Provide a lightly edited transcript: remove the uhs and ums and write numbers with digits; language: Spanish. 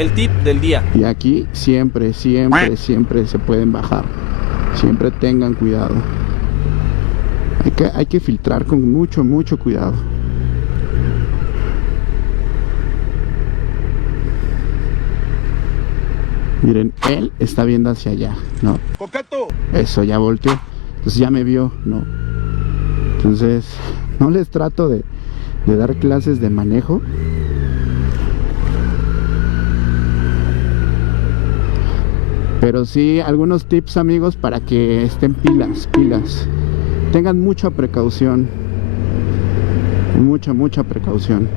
el tip del día. Y aquí siempre se pueden bajar. Siempre tengan cuidado. Hay que filtrar con mucho cuidado. Miren, él está viendo hacia allá, ¿no? ¡Coqueto! Eso, ya volteó. Entonces ya me vio, ¿no? Entonces, no les trato de dar clases de manejo. Pero sí algunos tips, amigos, para que estén pilas. Tengan mucha precaución. Mucha precaución.